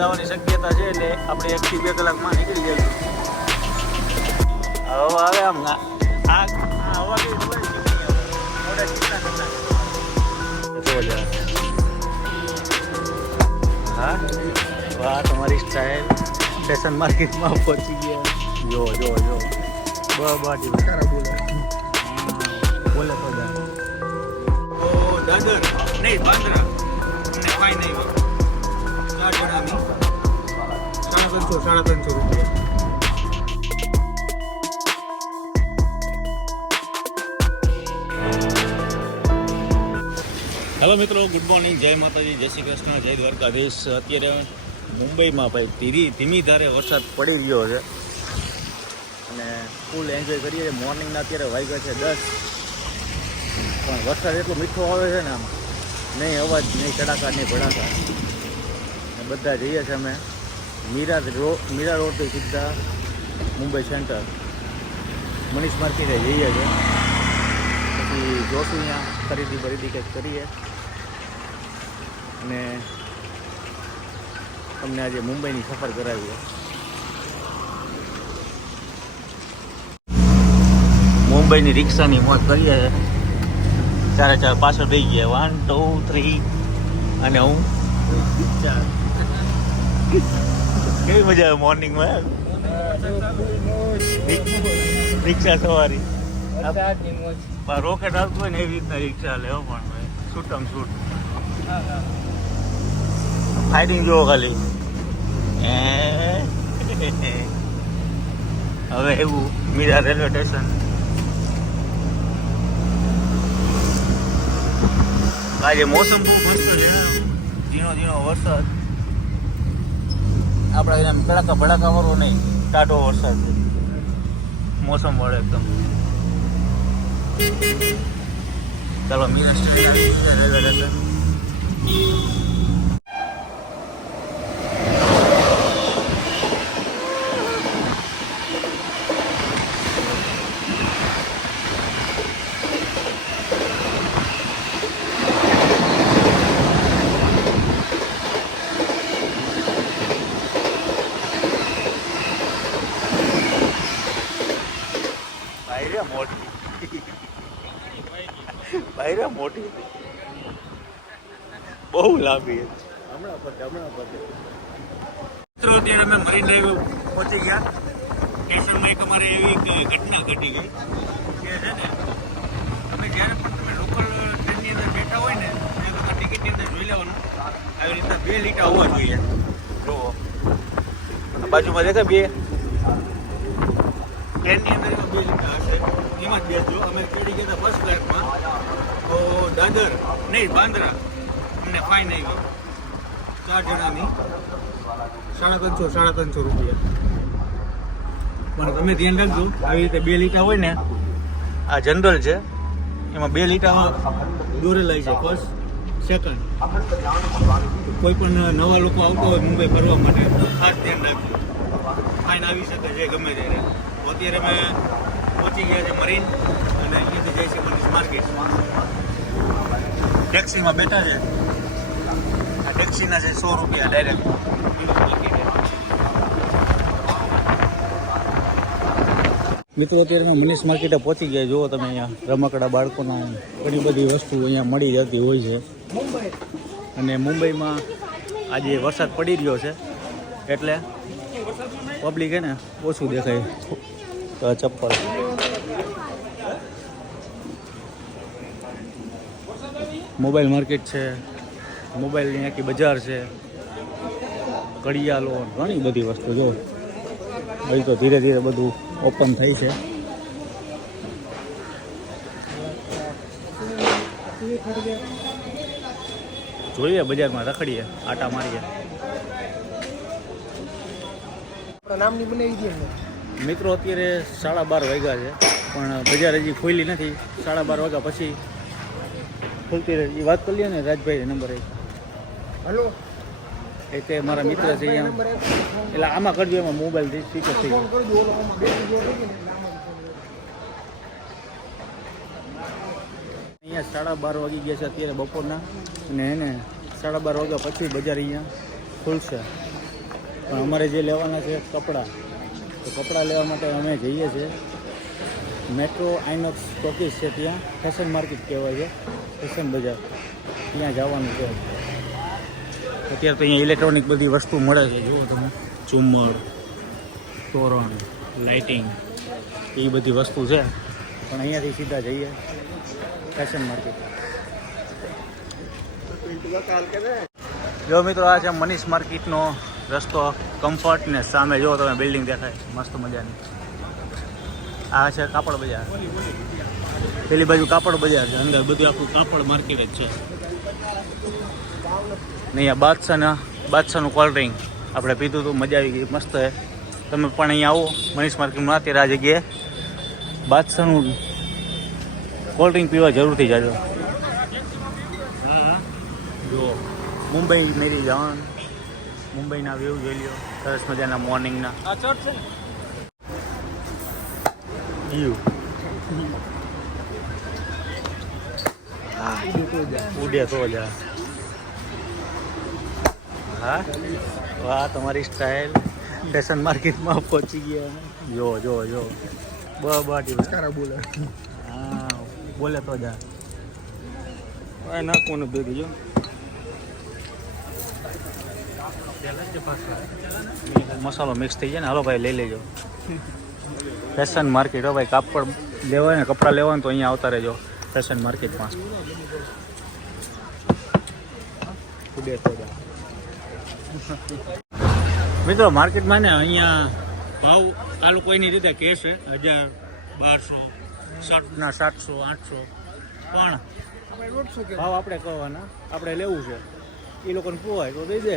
જવાની શક્યતા છે એટલે આપણે 1 થી 2 કલાકમાં નીકળી જઈશું. હવા આવે આમ આ હવા કે મોટા ચિત્તા કરતા હા વાહ તમારી સ્ટાઇલ ફેશન માર્કેટમાં પહોંચી ગયા. જો બાટી સારા બોલે તો ઓ દાદર નહીં બાંદ્રા ને કાંઈ નહીં 4 જણાની 350 રૂપિયા. હેલો મિત્રો, ગુડ મોર્નિંગ, જય માતાજી, જય શ્રી કૃષ્ણ, જય દ્વારકાધીશ. અત્યારે મુંબઈમાં ભાઈ ધીમી ધારે વરસાદ પડી રહ્યો છે અને ફૂલ એન્જોય કરીએ છીએ. મોર્નિંગના અત્યારે વાગ્યા છે 10, પણ વરસાદ એટલો મીઠો આવે છે ને, આમ નહીં અવાજ, નહીં કડાકા, નહીં ભડાકા. બધા જઈએ છીએ અમે મીરા રોડથી સીધા મુંબઈ સેન્ટર મનીષ માર્કેટે જઈએ છીએ. પછી જોશું અહીંયા ખરીદી કંઈક કરીએ અને તમને આજે મુંબઈની સફર કરાવીએ. મુંબઈની રિક્ષાની મોજ કરીએ. 4 પાછળ બેસી ગયા, 1 2 3 અને હું 4. કેવી મજા આવે મોર્નિંગમાં રિક્ષા સવારી. રોકેટ આવતું હોય ને એવી રીતના રિક્ષા લેવો પણ છૂટમ છૂટ ફાયરિંગ જોવો ખાલી. હવે એવું મીરા રેલવે સ્ટેશન. આજે મોસમ બહુ મસ્ત છે, ઝીણો વરસાદ. આપણે એમ કડાકા ભડાકા વાળો નહીં, ટાઢો વરસાદ છે, મોસમ વાળો એકદમ. ચાલો મીરા સ્ટેશન રેલવે સ્ટેશન. ભાઈ મોટી બહુ લાંબી હમણાં પતે. મિત્રો અત્યારે અમે મરીન ડ્રાઈવ પહોંચી ગયા. સ્ટેશનમાં એક અમારે એવી ઘટના ઘટી ગઈ કે છે ને, તમે જ્યારે પણ તમે લોકલ ટ્રેનની અંદર બેઠા હોય ને ત્યારે તમારે ટિકિટની અંદર જોઈ લેવાનું આવી રીતના 2 લીટા હોવા જોઈએ. જુઓ બાજુમાં દેખાય 2 ટ્રેનની અંદર 2 લીટા હશે, એમાં જ બેસજો. અમે ચડી ગયા હતા ફર્સ્ટ ક્લાસમાં, તો દાદર નહીં બાંદ્રા અમને ફાઇન આવી ગઈ 4 જણાની 350 રૂપિયા. પણ તમે ધ્યાન રાખજો, આવી રીતે 2 લીટા હોય ને, આ જનરલ છે, એમાં 2 લીટા દોરેલા છે, ફર્સ્ટ સેકન્ડ. કોઈ પણ નવા લોકો આવતો હોય મુંબઈ ફરવા માટે ખાસ ધ્યાન રાખજો, ફાઇન આવી શકે છે ગમે ત્યારે. અત્યારે અમે પહોંચી ગયા છે મરીન અને અહીંયાથી જાય છે મનીષ માર્કેટ. ટેક્સીમાં બેઠા છે, આ ટેક્સીના છે 100 રૂપિયા ડાયરેક્ટ. મિત્રો અત્યારે અમે મનીષ માર્કેટે પહોંચી ગયા. જુઓ તમે, અહીંયા રમકડા બાળકોના ઘણી બધી વસ્તુ અહીંયા મળી જતી હોય છે. અને મુંબઈમાં આજે વરસાદ પડી રહ્યો છે એટલે પબ્લિક હે ને ઓછું દેખાય. તો આ ચપ્પલ, મોબાઈલ માર્કેટ છે, મોબાઈલની આખી બજાર છે, ઘડિયાળો, ઘણી બધી વસ્તુ. જો હજી તો ધીરે ધીરે બધું ઓપન થઈ છે. જોઈએ બજારમાં, રખડીએ, આટા મારીએ. નામની બનાવી દે મિત્રો. અત્યારે 12:30 વાગ્યા છે પણ બજાર હજી ખુલ્લી નથી. 12:30 વાગ્યા પછી ખુલતી રહે. એ વાત કરી લે ને રાજભાઈ નંબર 1. હલો, એ તે મારા મિત્ર છે અહીંયા. એટલે આમાં કરજો, એમાં મોબાઈલથી સ્પીકર થઈ ગયો. અહીંયા 12:30 વાગી ગયા છે અત્યારે બપોરના, અને એને 12:30 વાગ્યા પછી બજાર અહીંયા ખુલશે. પણ અમારે જે લેવાના છે કપડાં, તો કપડાં લેવા માટે અમે જઈએ છીએ મેટ્રો આઇનોક્સ ટોકીઝ છે, ત્યાં ફેશન માર્કેટ કહેવાય છે, ફેશન બજાર, ત્યાં જવાનું છે. અત્યારે તો અહીંયા ઇલેક્ટ્રોનિક બધી વસ્તુ મળે છે. જુઓ તમે, ઝુમ્મર, તોરણ, લાઇટિંગ, એ બધી વસ્તુ છે. પણ અહીંયાથી સીધા જઈએ ફેશન માર્કેટ. જો મિત્રો, આ છે મનીષ માર્કેટનો રસ્તો, કમ્ફર્ટ ને સામે જો તમે બિલ્ડિંગ દેખાય મસ્ત મજાની. આ છે કાપડ બજાર, પેલી બાજુ કાપડ બજાર છે, અંદર બધું આખું કાપડ માર્કેટ જ છે. ને અહીંયા બાદશાહનું કોલ્ડ ડ્રિંક આપણે પીધું હતું, મજા આવી ગઈ, મસ્ત છે. તમે પણ અહીંયા આવો મનીષ માર્કેટમાં, અત્યારે આ જગ્યાએ બાદશાહનું કોલ્ડ ડ્રિંક પીવા જરૂરથી જાજો. હા, જુઓ મુંબઈ મેરી જાન, મુંબઈના વ્યૂ જોઈ લ્યો, સરસ મજાના મોર્નિંગના. આ ચર્ચ છે ને, ઉડે તો જા. હા, વાહ, તમારી સ્ટાઇલ ફેશન માર્કેટમાં પહોંચી ગયા. જો જો જો, બાટી બોલે. હા, બોલે તો જા. નાખવાનું ભેગી જો, મસાલો મિક્સ થઈ જાય ને. હાલો ભાઈ, લઈ લેજો. ફેશન માર્કેટ હો ભાઈ, કાપડ લેવાય ને, કપડાં લેવા ને તો અહીંયા આવતા રહેજો ફેશન માર્કેટમાં. મિત્રો, માર્કેટમાં ને અહીંયા ભાવ આ લોકો એની રીતે કહે છે 1000, 1200, શર્ટના 700, 800, પણ ભાવ આપણે કહેવાના, આપણે લેવું છે. એ લોકોને પોવાય તો દઈ દે,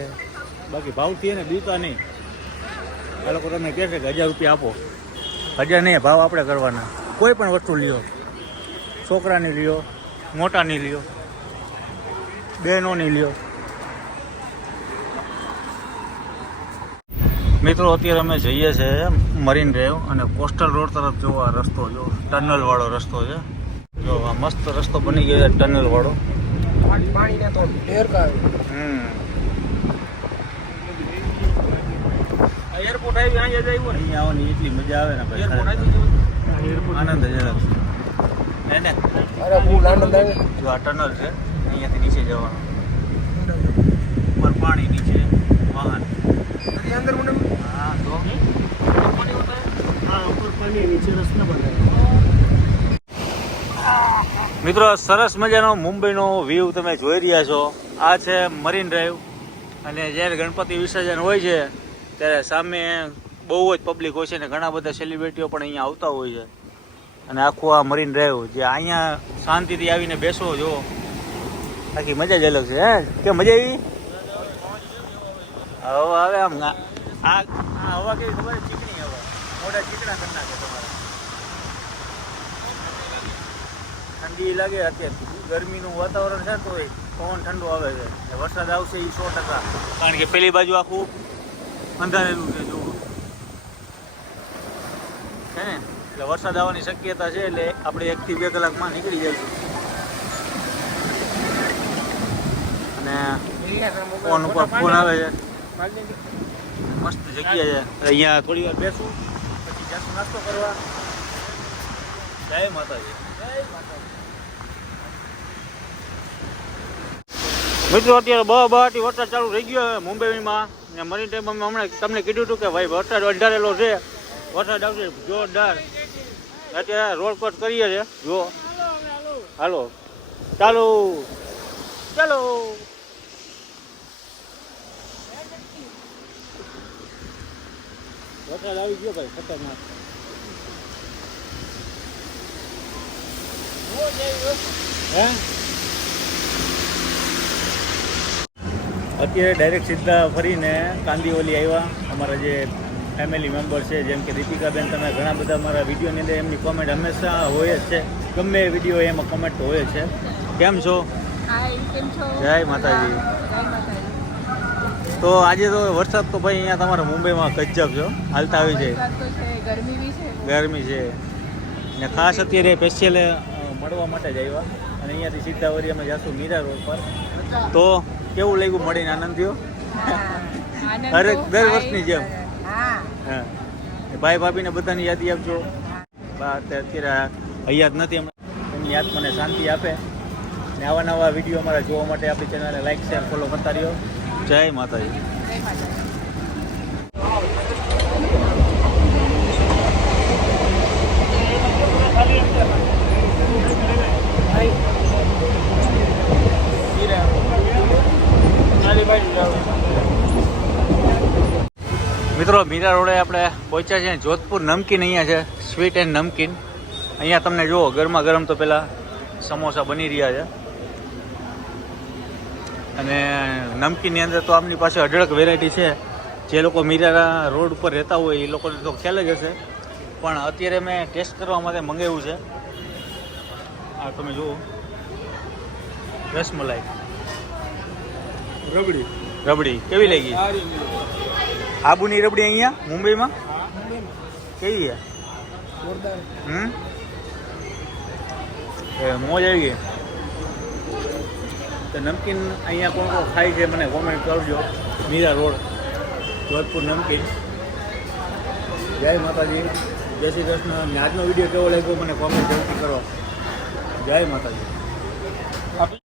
બાકી ભાવથી એને બીતા નહીં. આ લોકો તમને કહે છે કે 1000 રૂપિયા આપો, 1000 નહીં, ભાવ આપણે કરવાના. કોઈ પણ વસ્તુ લ્યો, છોકરાની લ્યો, મોટાની લ્યો, બહેનોની લ્યો. મિત્રો, અત્યારે અમે જઈએ છીએ મરીન ડ્રાઈવ અને કોસ્ટલ રોડ તરફ. જો આ રસ્તો જો, ટનલવાળો રસ્તો છે. જો આ મસ્ત રસ્તો બની ગયો છે ટનલવાળો. એરપોર્ટ આવી અહીંયા આવવાની એટલી મજા આવે ને ભાઈ, આનંદ જ અલગ છે ને. જો આ ટનલ છે, અહીંયાથી નીચે જવાનું, ઉપર પાણી, નીચે વાહન. મિત્રો, સરસ મજાનો મુંબઈનો વ્યૂ તમે જોઈ રહ્યા છો. આ છે મરીન ડ્રાઈવ, અને જ્યારે ગણપતિ વિસર્જન હોય છે ત્યારે સામે બહુ જ પબ્લિક હોય છે ને ઘણા બધા સેલિબ્રિટીઓ પણ અહીંયા આવતા હોય છે. અને આખું આ મરીન ડ્રાઈવ જે અહીંયા શાંતિથી આવીને બેસો જો, આખી મજા જ અલગ છે. હે, કે મજા આવી? હવે આવે આમ આ હવા કેવી ખબર? ચીકણી હવા, મોઢા ચીકણા કરી નાખે તમારે. ઠંડી લાગે, અત્યારે ગરમીનું વાતાવરણ છે તો પવન ઠંડુ આવે છે. વરસાદ આવશે એ 100%, કારણ કે પેલી બાજુ આખું અંધારેલું છે જો, છે ને. એટલે વરસાદ આવવાની શક્યતા છે, એટલે આપણે 1 થી 2 કલાકમાં નીકળી જઈશું. અને ફોન ઉપર ફોન આવે છે, મસ્ત જગ્યા છે. અહીંયા થોડી વાર બેસું, પછી જાશું નાસ્તો કરવા. જય માતાજી. મિત્રો, અત્યારે બહાટી વરસાદ ચાલુ થઈ ગયો મુંબઈમાં ને મરીન ટાઈમમાં. હમણાં તમને કીધું હતું કે ભાઈ વરસાદ અંધારેલો છે, વરસાદ આવશે જોરદાર. અત્યારે રોડ ક્રોસ કરીએ છીએ જો. હાલો, ચાલો ચાલો. વરસાદ આવી ગયો ભાઈ, ખતરનાક. હે, અત્યારે ડાયરેક્ટ સીધા ફરીને કાંદીઓલી આવ્યા. અમારા જે ફેમિલી મેમ્બર છે, જેમ કે દીપિકાબેન, તમે ઘણા બધા અમારા વિડીયોની અંદર એમની કોમેન્ટ હંમેશા હોય જ છે. ગમે વિડીયો એમાં કોમેન્ટ તો હોય જ છે. કેમ છો? જય માતાજી. તો આજે તો વરસાદ તો ભાઈ અહીંયા તમારા મુંબઈમાં ગજબ છો, હાલતા આવી છે. ગરમી છે ને ખાસ અત્યારે સ્પેશિયલ મળવા માટે જ આવ્યા. અને અહીંયાથી સીધા વળી અમે જઈશું મીરા રોડ પર. તો કેવું લાગ્યું મળીને? આનંદ થયો? અરે દર વર્ષની જેમ હા હા ભાઈ ભાભીને બધાની યાદી આપજો અત્યારે હયાત નથી એમની આત્માને શાંતિ આપે ને આવા નવા વિડીયો અમારા જોવા માટે આપણી ચેનલને લાઈક શેર ફોલો કરતા રહ્યો જય માતાજી. જય માતાજી. મિત્રો મીરા રોડે આપણે પહોંચ્યા છીએ. જોધપુર નમકીન અહીંયા છે, સ્વીટ એન્ડ નમકીન. અહીંયા તમને જુઓ ગરમા ગરમ તો પેલા સમોસા બની રહ્યા છે અને નમકીનની અંદર તો આપણી પાસે અઢળક વેરાયટી છે. જે લોકો મીરા રોડ ઉપર રહેતા હોય એ લોકોને તો ખ્યાલ જ હશે, પણ અત્યારે મેં ટેસ્ટ કરવા માટે મંગાવ્યું છે. આ તમે જુઓ રસમલાઈ રબડી કેવી લાગી? આબુની રબડી અહીંયા મુંબઈમાં કેવી છે? મોજ આવી ગઈ. તો નમકીન અહીંયા કોણ કોણ ખાય છે મને કોમેન્ટ કરજો. મીરા રોડ જોધપુર નમકીન. જય માતાજી, જય શ્રી કૃષ્ણ. આજનો વિડીયો કેવો લાગ્યો મને કોમેન્ટ જરૂરથી કરો. જય માતાજી.